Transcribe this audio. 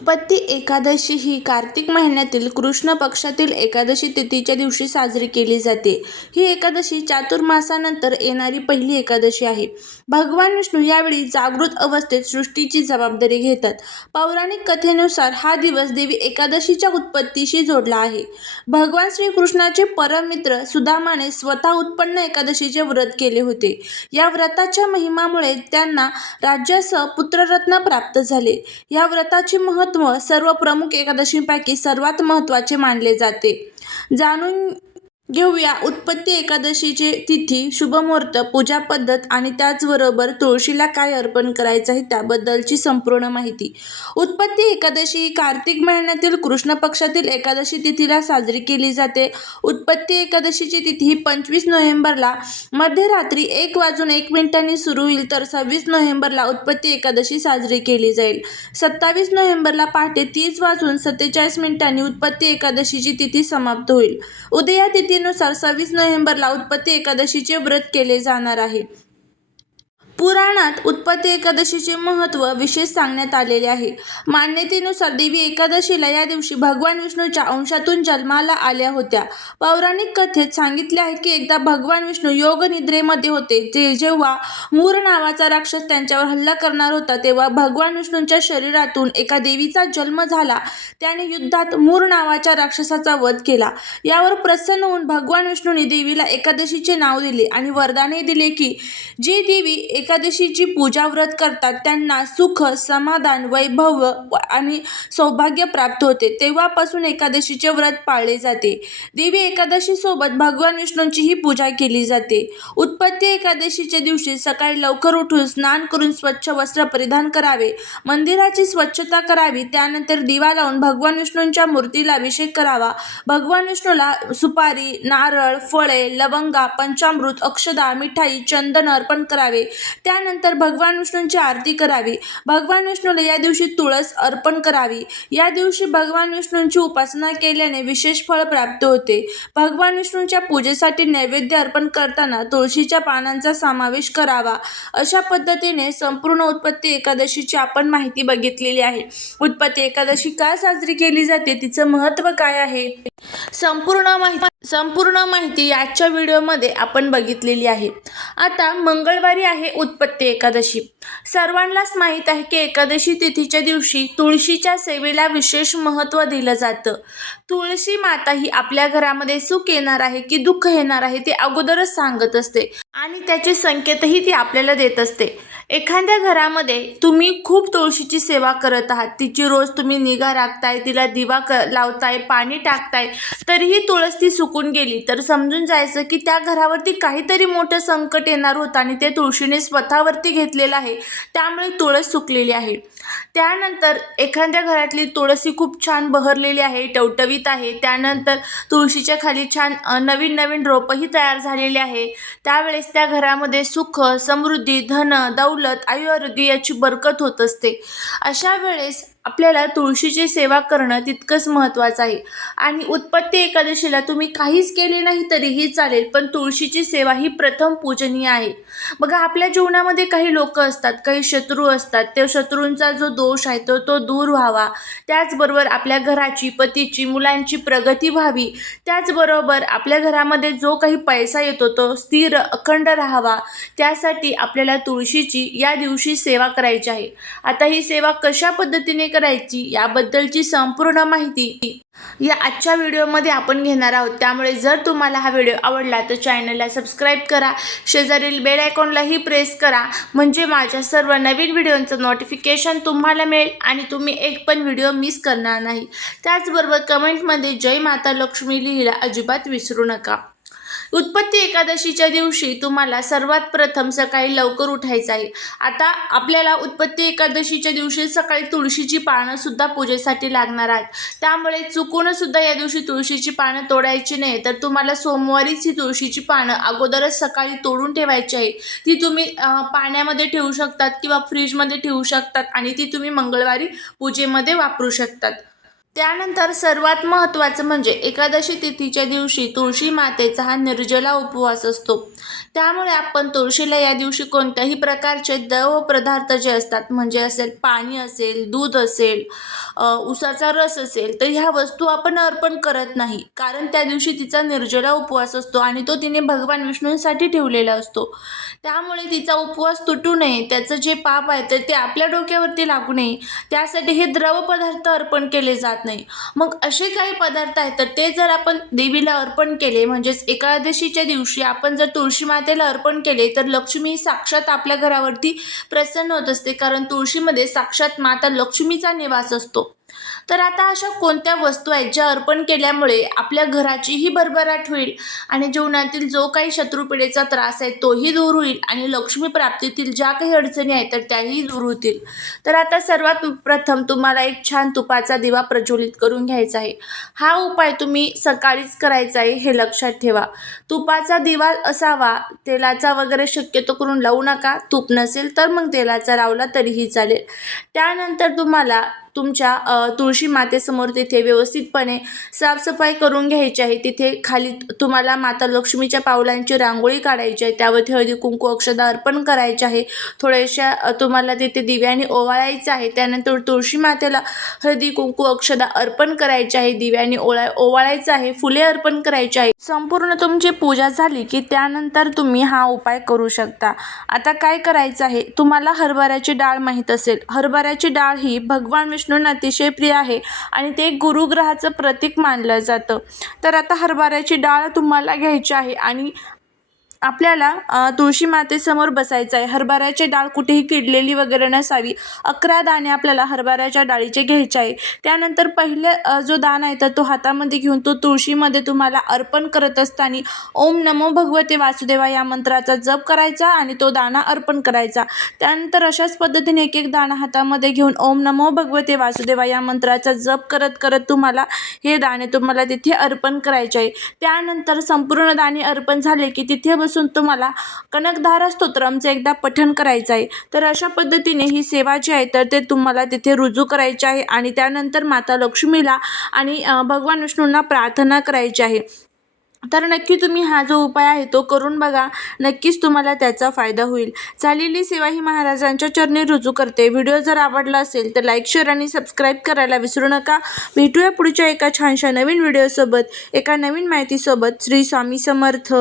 उत्पत्ती एकादशी ही कार्तिक महिन्यातील कृष्ण पक्षातील एकादशी तिथीच्या दिवशी साजरी केली जाते. ही एकादशी चातुर्मासानंतर येणारी पहिली एकादशी आहे. भगवान विष्णू यावेळी जागृत अवस्थेत सृष्टीची जबाबदारी घेतात. पौराणिक कथेनुसार हा दिवस देवी एकादशीच्या उत्पत्तीशी जोडला आहे. भगवान श्रीकृष्णाचे परममित्र सुदामाने स्वतः उत्पन्न एकादशीचे व्रत केले होते. या व्रताच्या महिमामुळे त्यांना राज्यासह पुत्ररत्न प्राप्त झाले. या व्रताचे महत्त्व सर्व प्रमुख एकादशींपैकी सर्वात महत्त्वाचे मानले जाते. जाणून घेऊया उत्पत्ती एकादशीची तिथी, शुभमुहूर्त, पूजा पद्धत आणि त्याचबरोबर तुळशीला काय अर्पण करायचं आहे त्याबद्दलची संपूर्ण माहिती. उत्पत्ती एकादशी ही कार्तिक महिन्यातील कृष्ण पक्षातील एकादशी तिथीला साजरी केली जाते. उत्पत्ती एकादशीची तिथी ही पंचवीस नोव्हेंबरला मध्यरात्री एक वाजून एक मिनिटांनी सुरू होईल तर सव्वीस नोव्हेंबरला उत्पत्ती एकादशी साजरी केली जाईल. सत्तावीस नोव्हेंबरला पहाटे तीस वाजून सत्तेचाळीस मिनिटांनी उत्पत्ती एकादशीची तिथी समाप्त होईल. उदया तिथीनुसार सव्वीस नोव्हेंबरला उत्पत्ती एकादशीचे व्रत केले जाणार आहे. पुराणात उत्पत्ती एकादशीचे महत्त्व विशेष सांगण्यात आलेले आहे. मान्यतेनुसार देवी एकादशीला या दिवशी भगवान विष्णूच्या अंशातून जन्माला आल्या होत्या. पौराणिक कथेत सांगितले आहे की एकदा भगवान विष्णू योगनिद्रेमध्ये होते. जे जेव्हा मूर नावाचा राक्षस त्यांच्यावर हल्ला करणार होता तेव्हा भगवान विष्णूंच्या शरीरातून एका देवीचा जन्म झाला. त्याने युद्धात मूर नावाच्या राक्षसाचा वध केला. यावर प्रसन्न होऊन भगवान विष्णूंनी देवीला एकादशीचे नाव दिले आणि वरदानही दिले की जी देवी एक एकादशीची पूजा व्रत करतात त्यांना सुख, समाधान, वैभव आणि सौभाग्य प्राप्त होते. तेव्हापासून एकादशीचे व्रत पाळले जाते. देवी एकादशीसोबत भगवान विष्णूंचीही पूजा केली जाते. उत्पत्ती एकादशीच्या दिवशी सकाळी लवकर उठून स्नान करून स्वच्छ वस्त्र परिधान करावे. मंदिराची स्वच्छता करावी. त्यानंतर दिवा लावून भगवान विष्णूंच्या मूर्तीला अभिषेक करावा. भगवान विष्णूला सुपारी, नारळ, फळे, लवंगा, पंचामृत, अक्षदा मिठाई, चंदन अर्पण करावे. त्यानंतर भगवान विष्णूंची आरती करावी. भगवान विष्णूला या दिवशी तुळस अर्पण करावी. या दिवशी भगवान विष्णूंची उपासना केल्याने विशेष फळ प्राप्त होते. भगवान विष्णूंच्या पूजेसाठी नैवेद्य अर्पण करताना तुळशीच्या पानांचा समावेश करावा. अशा पद्धतीने संपूर्ण उत्पत्ती एकादशीची आपण माहिती बघितलेली आहे. उत्पत्ती एकादशी का साजरी केली जाते, तिचं महत्त्व काय आहे? संपूर्ण माहिती संपूर्ण माहिती आजच्या व्हिडिओमध्ये आपण बघितलेली आहे. आता मंगळवारी आहे उत्पत्ती एकादशी. सर्वांनाच माहीत आहे की एकादशी तिथीच्या दिवशी तुळशीच्या सेवेला विशेष महत्त्व दिलं जातं. तुळशी माता ही आपल्या घरामध्ये सुख येणार आहे की दुःख येणार आहे ते अगोदरच सांगत असते आणि त्याचे संकेतही ती आपल्याला देत असते. एखाद्या घरामध्ये तुम्ही खूप तुळशीची सेवा करत आहात, तिची रोज तुम्ही निगा राखताय, तिला दिवा क लावताय, पाणी टाकताय, तरीही तुळस ती सुकून गेली तर समजून जायचं की त्या घरावरती काहीतरी मोठं संकट येणार होतं आणि ते तुळशीने स्वतःवरती घेतलेलं आहे. त्यामुळे तुळस सुकलेली आहे. त्यानंतर एखाद्या घरातली तुळसी खूप छान बहरलेली आहे, टवटवीत आहे. त्यानंतर तुळशीच्या खाली छान नवीन नवीन रोपंही तयार झालेली आहे. त्यावेळेस त्या घरामध्ये सुख, समृद्धी, धन, दौलत, आयुआरोग्य याची बरकत होत असते. अशा वेळेस आपल्याला तुळशीची सेवा करणं तितकंच महत्त्वाचं आहे आणि उत्पत्ती एकादशीला तुम्ही काहीच केले नाही तरीही चालेल, पण तुळशीची सेवा ही प्रथम पूजनीय आहे. बघा आपल्या जीवनामध्ये काही लोकं असतात, काही शत्रू असतात. त्या शत्रूंचा जो दोष आहे तो तो दूर व्हावा. त्याचबरोबर आपल्या घराची, पतीची, मुलांची प्रगती व्हावी. त्याचबरोबर आपल्या घरामध्ये जो काही पैसा येतो तो स्थिर, अखंड राहावा. त्यासाठी आपल्याला तुळशीची या दिवशी सेवा करायची आहे. आता ही सेवा कशा पद्धतीने करायची याबद्दलची संपूर्ण माहिती या आजच्या व्हिडिओमध्ये आपण घेणार आहोत. त्यामुळे जर तुम्हाला हा व्हिडिओ आवडला तर चॅनलला सबस्क्राईब करा, शेजारील बेल आयकॉनलाही प्रेस करा म्हणजे माझ्या सर्व नवीन व्हिडिओचं नोटिफिकेशन तुम्हाला मिळेल आणि तुम्ही एक पण व्हिडिओ मिस करणार नाही. त्याचबरोबर कमेंटमध्ये जय माता लक्ष्मी लिहिला अजिबात विसरू नका. उत्पत्ती एकादशीच्या दिवशी तुम्हाला सर्वात प्रथम सकाळी लवकर उठायचं आहे. आता आपल्याला उत्पत्ती एकादशीच्या दिवशी सकाळी तुळशीची पानं सुद्धा पूजेसाठी लागणार आहेत. त्यामुळे चुकून सुद्धा या दिवशी तुळशीची पानं तोडायची नाही. तर तुम्हाला सोमवारीच ही तुळशीची पानं अगोदरच सकाळी तोडून ठेवायची आहे. ती तुम्ही पाण्यामध्ये ठेवू शकतात किंवा फ्रीजमध्ये ठेवू शकतात आणि ती तुम्ही मंगळवारी पूजेमध्ये वापरू शकतात. त्यानंतर सर्वात महत्त्वाचं म्हणजे एकादशी तिथीच्या दिवशी तुळशी मातेचा हा निर्जला उपवास असतो. त्यामुळे आपण तुळशीला या दिवशी कोणत्याही प्रकारचे द्रव पदार्थ जे असतात म्हणजे असेल पाणी असेल, दूध असेल उसाचा रस असेल तर ह्या वस्तू आपण अर्पण करत नाही. कारण त्या दिवशी तिचा निर्जला उपवास असतो आणि तो तिने भगवान विष्णूंसाठी ठेवलेला असतो. त्यामुळे तिचा उपवास तुटू नये त्याचं जे पाप आहे तर ते आपल्या डोक्यावरती लागू नये. त्यासाठी हे द्रव पदार्थ अर्पण केले जात नाही. मग असे काही पदार्थ आहेत तर ते जर आपण देवीला अर्पण केले म्हणजेच एकादशीच्या दिवशी आपण जर तुळशी मातेला अर्पण केले तर लक्ष्मी साक्षात आपल्या घरावरती प्रसन्न होत असते. कारण तुळशीमध्ये साक्षात माता लक्ष्मीचा निवास असतो. तर आता अशा कोणत्या वस्तू आहेत ज्या अर्पण केल्यामुळे आपल्या घराचीही भरभराट होईल आणि जीवनातील जो काही शत्रुपिढेचा त्रास आहे तोही दूर होईल आणि लक्ष्मी प्राप्तीतील ज्या काही अडचणी आहेत तर त्याही दूर होतील. तर आता सर्वात प्रथम तुम्हाला एक छान तुपाचा दिवा प्रज्वलित करून घ्यायचा आहे. हा उपाय तुम्ही सकाळीच करायचा आहे हे लक्षात ठेवा. तुपाचा दिवा असावा तेलाचा वगैरे शक्यतो करून लावू नका. तूप नसेल तर मग तेलाचा लावला तरीही चालेल. त्यानंतर तुम्हाला तुमच्या तुळशी मातेसमोर तिथे व्यवस्थितपणे साफसफाई करून घ्यायची आहे. तिथे खाली तुम्हाला माता लक्ष्मीच्या पावलांची रांगोळी काढायची आहे. त्यावरती हळदी कुंकू अक्षदा अर्पण करायचे आहे. थोड्याशा तुम्हाला तिथे दिव्याने ओवाळायचं आहे. त्यानंतर तुळशी मातेला हळदी कुंकू अक्षदा अर्पण करायचे आहे. दिव्याने ओळा ओवाळायचं आहे. फुले अर्पण करायचे आहे. संपूर्ण तुमची पूजा झाली की त्यानंतर तुम्ही हा उपाय करू शकता. आता काय करायचं आहे? तुम्हाला हरभऱ्याची डाळ माहीत असेल. हरभऱ्याची डाळ ही भगवान विष्णूंना अतिशय प्रिय आहे आणि ते गुरुग्रहाचं प्रतीक मानलं जातं. तर आता हरभऱ्याची डाळ तुम्हाला घ्यायची आहे आणि आपल्याला तुळशी मातेसमोर बसायचं आहे. हरभऱ्याची डाळ कुठेही किडलेली वगैरे नसावी. अकरा दाणे आपल्याला हरभऱ्याच्या डाळीचे घ्यायचे आहे. त्यानंतर पहिले जो दाणा आहे तर तो हातामध्ये घेऊन तो तुळशीमध्ये तुम्हाला अर्पण करत असताना ओम नमो भगवते वासुदेवा या मंत्राचा जप करायचा आणि तो दाणा अर्पण करायचा. त्यानंतर अशाच पद्धतीने एक एक दाणा हातामध्ये घेऊन ओम नमो भगवते वासुदेवा या मंत्राचा जप करत करत तुम्हाला हे दाणे तुम्हाला तिथे अर्पण करायचे आहे. त्यानंतर संपूर्ण दाणे अर्पण झाले की तिथे बस बसून तुम्हाला कनकधारा स्तोत्रमचं एकदा पठण करायचं आहे. तर अशा पद्धतीने ही सेवा जी आहे तर ते तुम्हाला तिथे रुजू करायची आहे आणि त्यानंतर माता लक्ष्मीला आणि भगवान विष्णूंना प्रार्थना करायची आहे. तर नक्की तुम्ही हा जो उपाय आहे तो करून बघा. नक्कीच तुम्हाला त्याचा फायदा होईल. झालेली सेवा ही महाराजांच्या चरणी रुजू करते. व्हिडिओ जर आवडला असेल तर लाईक शेअर आणि सबस्क्राईब करायला विसरू नका. भेटूया पुढच्या एका छानशा नवीन व्हिडिओसोबत. एका नवीन माहितीसोबत. श्री स्वामी समर्थ.